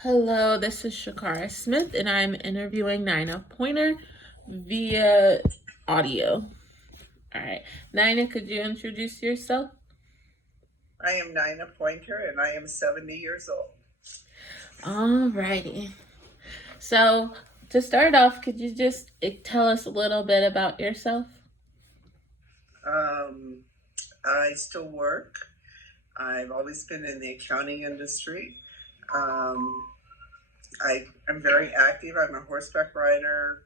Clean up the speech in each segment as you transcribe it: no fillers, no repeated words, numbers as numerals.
Hello, this is Shakara Smith, and I'm interviewing Nina Pointer via audio. All right, Nina, could you introduce yourself? I am Nina Pointer and I am 70 years old. All righty. So, to start off, could you just tell us a little bit about yourself? Um, I still work. I've always been in the accounting industry. Um, I am very active. I'm a horseback rider.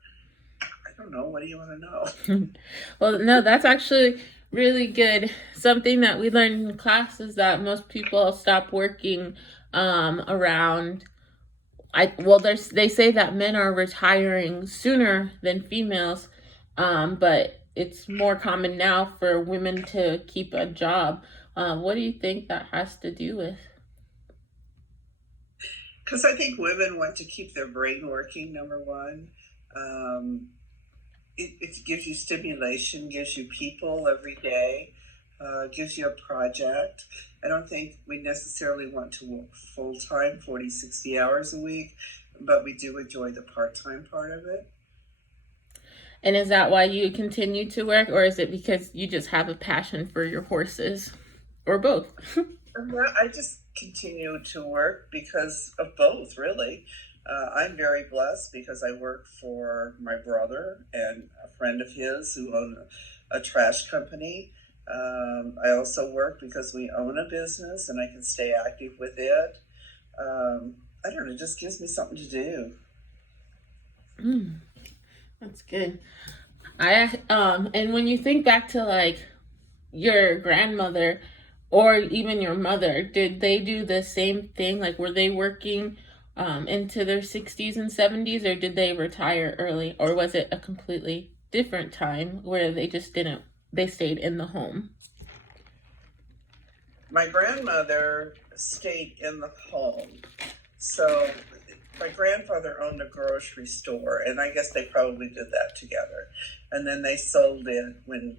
I don't know. What do you want to know? Well, no, that's actually really good. Something that we learned in class is that most people stop working around they say that men are retiring sooner than females, but it's more common now for women to keep a job. What do you think that has to do with? Because I think women want to keep their brain working, number one. Um, it gives you stimulation, gives you people every day, gives you a project. I don't think we necessarily want to work full time, 40, 60 hours a week, but we do enjoy the part time part of it. And is that why you continue to work, or is it because you just have a passion for your horses, or both? I just continue to work because of both, really. I'm very blessed because I work for my brother and a friend of his who own a trash company. I also work because we own a business and I can stay active with it. I don't know, it just gives me something to do. Mm, that's good. And when you think back to like your grandmother or even your mother, did they do the same thing? Like, were they working into their 60s and 70s, or did they retire early? Or was it a completely different time where they just didn't, they stayed in the home? My grandmother stayed in the home. So my grandfather owned a grocery store, and I guess they probably did that together. And then they sold it when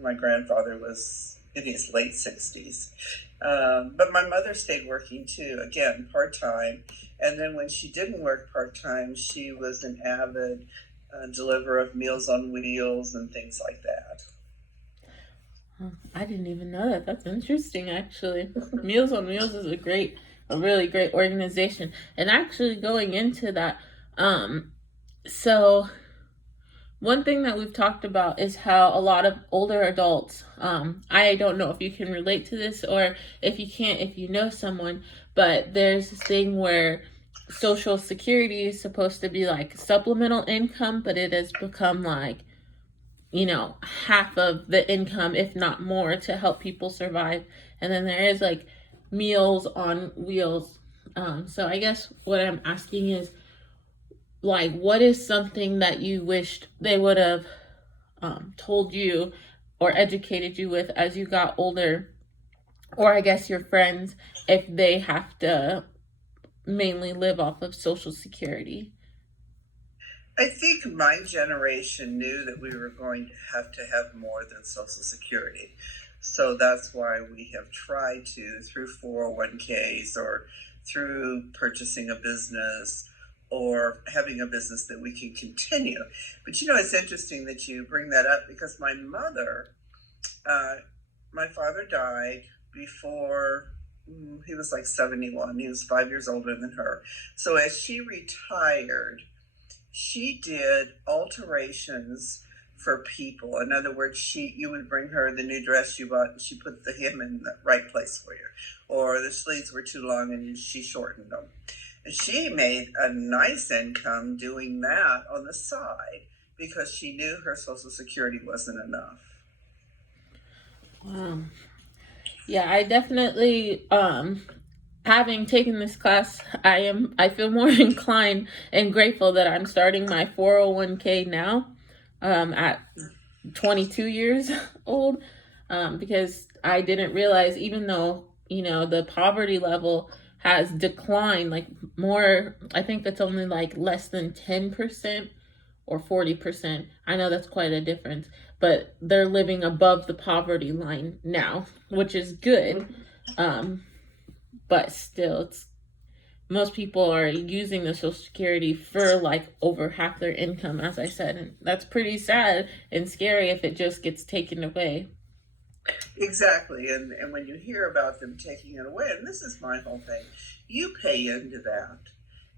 my grandfather was in his late 60s. But my mother stayed working too, again, part time. And then when she didn't work part time, she was an avid deliverer of Meals on Wheels and things like that. I didn't even know that. That's interesting, actually. Meals on Wheels is a really great organization. And actually, going into that, um, so one thing that we've talked about is how a lot of older adults, I don't know if you can relate to this, or if you can't, if you know someone, but there's this thing where Social Security is supposed to be like supplemental income, but it has become like, half of the income, if not more, to help people survive. And then there is like Meals on Wheels. So I guess what I'm asking is, like, what is something that you wished they would have told you or educated you with as you got older, or I guess your friends, if they have to mainly live off of Social Security? I think my generation knew that we were going to have more than Social Security. So that's why we have tried to, through 401ks or through purchasing a business or having a business that we can continue. But it's interesting that you bring that up because uh, my father died before he was like 71. He was 5 years older than her. So as she retired, she did alterations for people. In other words, you would bring her the new dress you bought and she put the hem in the right place for you. Or the sleeves were too long and she shortened them. And she made a nice income doing that on the side because she knew her Social Security wasn't enough. Wow. Yeah, I definitely having taken this class, I feel more inclined and grateful that I'm starting my 401k now, at 22 years old, because I didn't realize, even though the poverty level has declined, like, more, I think that's only like less than 10% or 40%. I know that's quite a difference, but they're living above the poverty line now, which is good. um, but still, it's most people are using the Social Security for like over half their income, as I said, and that's pretty sad and scary if it just gets taken away. Exactly. And when you hear about them taking it away, and this is my whole thing, you pay into that.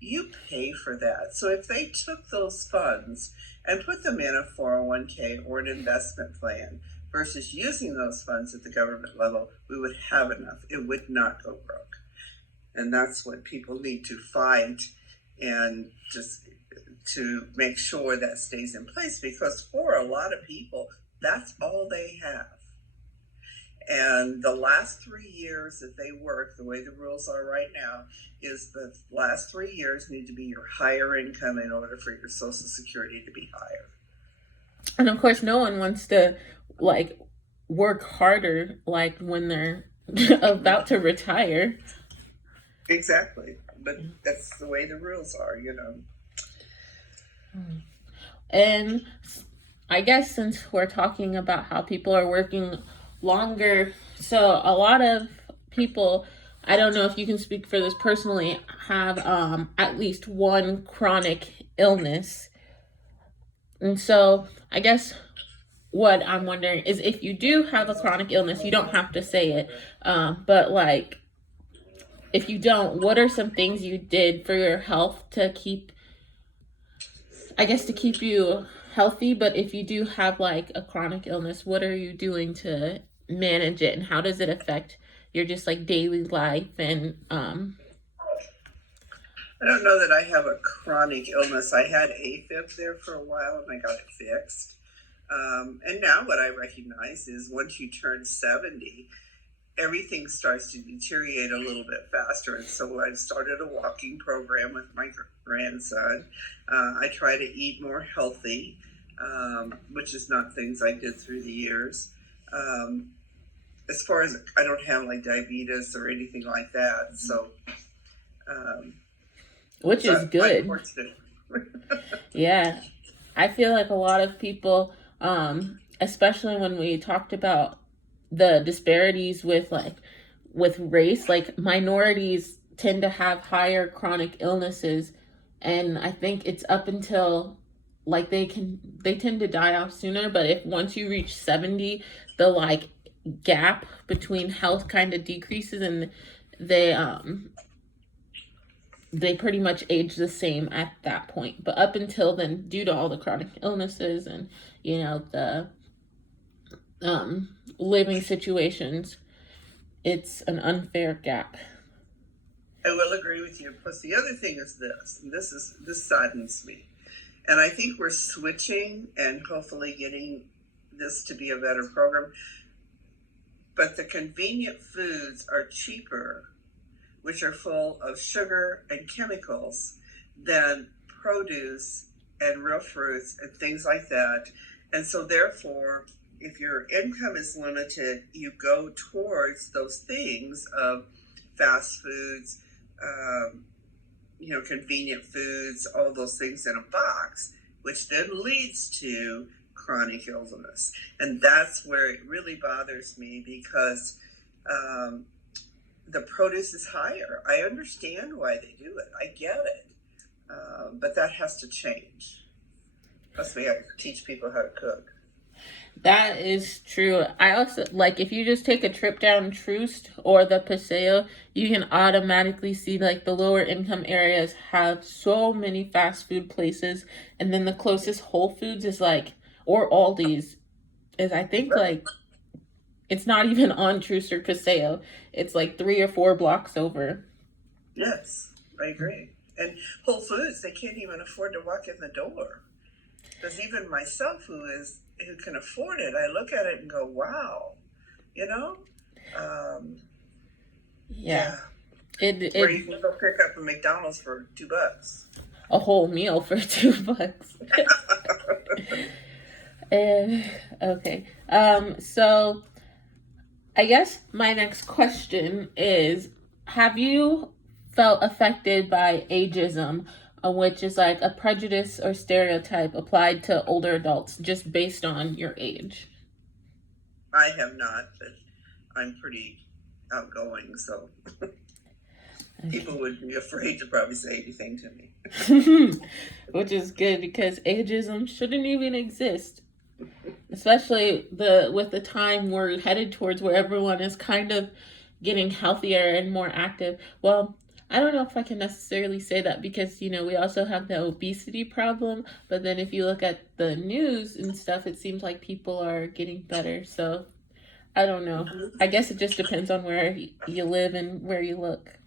You pay for that. So if they took those funds and put them in a 401k or an investment plan versus using those funds at the government level, we would have enough. It would not go broke. And that's what people need to fight, and just to make sure that stays in place, because for a lot of people, that's all they have. And the last 3 years that they work, the way the rules are right now, is the last 3 years need to be your higher income in order for your Social Security to be higher. And of course, no one wants to like work harder like when they're about to retire. Exactly. But that's the way the rules are, you know. And I guess since we're talking about how people are working longer, so a lot of people, I don't know if you can speak for this personally, have at least one chronic illness. And so I guess what I'm wondering is, if you do have a chronic illness, you don't have to say it, but like, if you don't, what are some things you did for your health to keep, I guess, to keep you healthy? But if you do have like a chronic illness, what are you doing to manage it, and how does it affect your just like daily life? And I don't know that I have a chronic illness. I had AFib there for a while and I got it fixed. And now what I recognize is once you turn 70, everything starts to deteriorate a little bit faster. And so I started a walking program with my grandson. I try to eat more healthy, which is not things I did through the years. As far as, I don't have like diabetes or anything like that. So, which is good. Yeah. I feel like a lot of people, especially when we talked about the disparities with race, like minorities tend to have higher chronic illnesses, and I think it's up until like they tend to die off sooner, but if once you reach 70, the like gap between health kind of decreases, and they pretty much age the same at that point. But up until then, due to all the chronic illnesses and the living situations, it's an unfair gap. I will agree with you. Plus, the other thing is this saddens me, and I think we're switching and hopefully getting this to be a better program. But the convenient foods are cheaper, which are full of sugar and chemicals, than produce and real fruits and things like that. And so therefore, if your income is limited, you go towards those things of fast foods, convenient foods, all those things in a box, which then leads to chronic illness. And that's where it really bothers me, because the produce is higher. I understand why they do it. I get it. But that has to change. Plus, we have to teach people how to cook. That is true. I also like, if you just take a trip down Troost or the Paseo, you can automatically see like the lower income areas have so many fast food places, and then the closest Whole Foods is like, or Aldi's is, I think, like, it's not even on Troost or Paseo. It's like 3 or 4 blocks over. Yes, I agree. And Whole Foods, they can't even afford to walk in the door. Because even myself, who can afford it, I look at it and go, wow, Yeah. Where you can go pick up a McDonald's for $2. A whole meal for $2. Okay. So I guess my next question is, have you felt affected by ageism, which is like a prejudice or stereotype applied to older adults just based on your age? I have not, but I'm pretty outgoing, so. People would be afraid to probably say anything to me. Which is good because ageism shouldn't even exist, especially with the time we're headed towards where everyone is kind of getting healthier and more active. Well, I don't know if I can necessarily say that because, we also have the obesity problem. But then if you look at the news and stuff, it seems like people are getting better. So I don't know. I guess it just depends on where you live and where you look.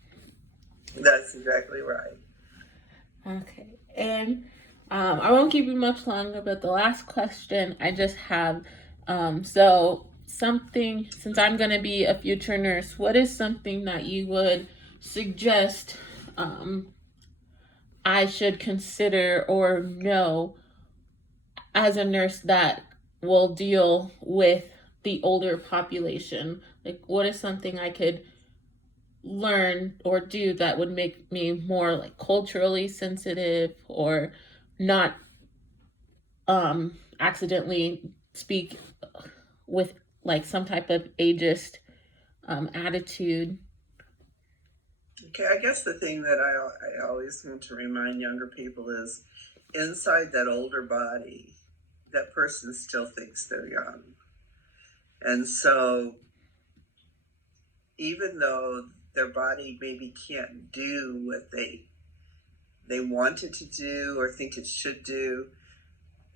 That's exactly right. Okay. And I won't keep you much longer, but the last question I just have, since I'm going to be a future nurse, what is something that you would suggest I should consider or know as a nurse that will deal with the older population? Like, what is something I could learn or do that would make me more like culturally sensitive or not accidentally speak with like some type of ageist attitude? Okay, I guess the thing that I always want to remind younger people is inside that older body, that person still thinks they're young. And so even though their body maybe can't do what they want it to do or think it should do,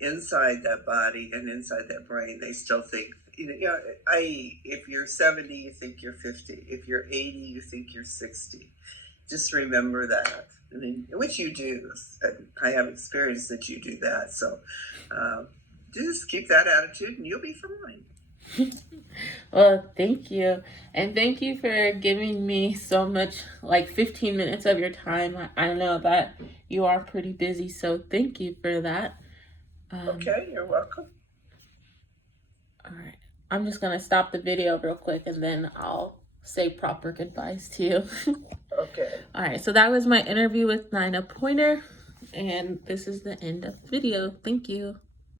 inside that body and inside that brain, they still think, if you're 70, you think you're 50. If you're 80, you think you're 60. Just remember that, which you do. I have experience that you do that. So just keep that attitude and you'll be fine. Well, thank you. And thank you for giving me so much, like 15 minutes of your time. I know that you are pretty busy, so thank you for that. Okay, you're welcome. All right. I'm just going to stop the video real quick and then I'll say proper goodbyes to you. Okay. All right. So that was my interview with Nina Pointer. And this is the end of the video. Thank you.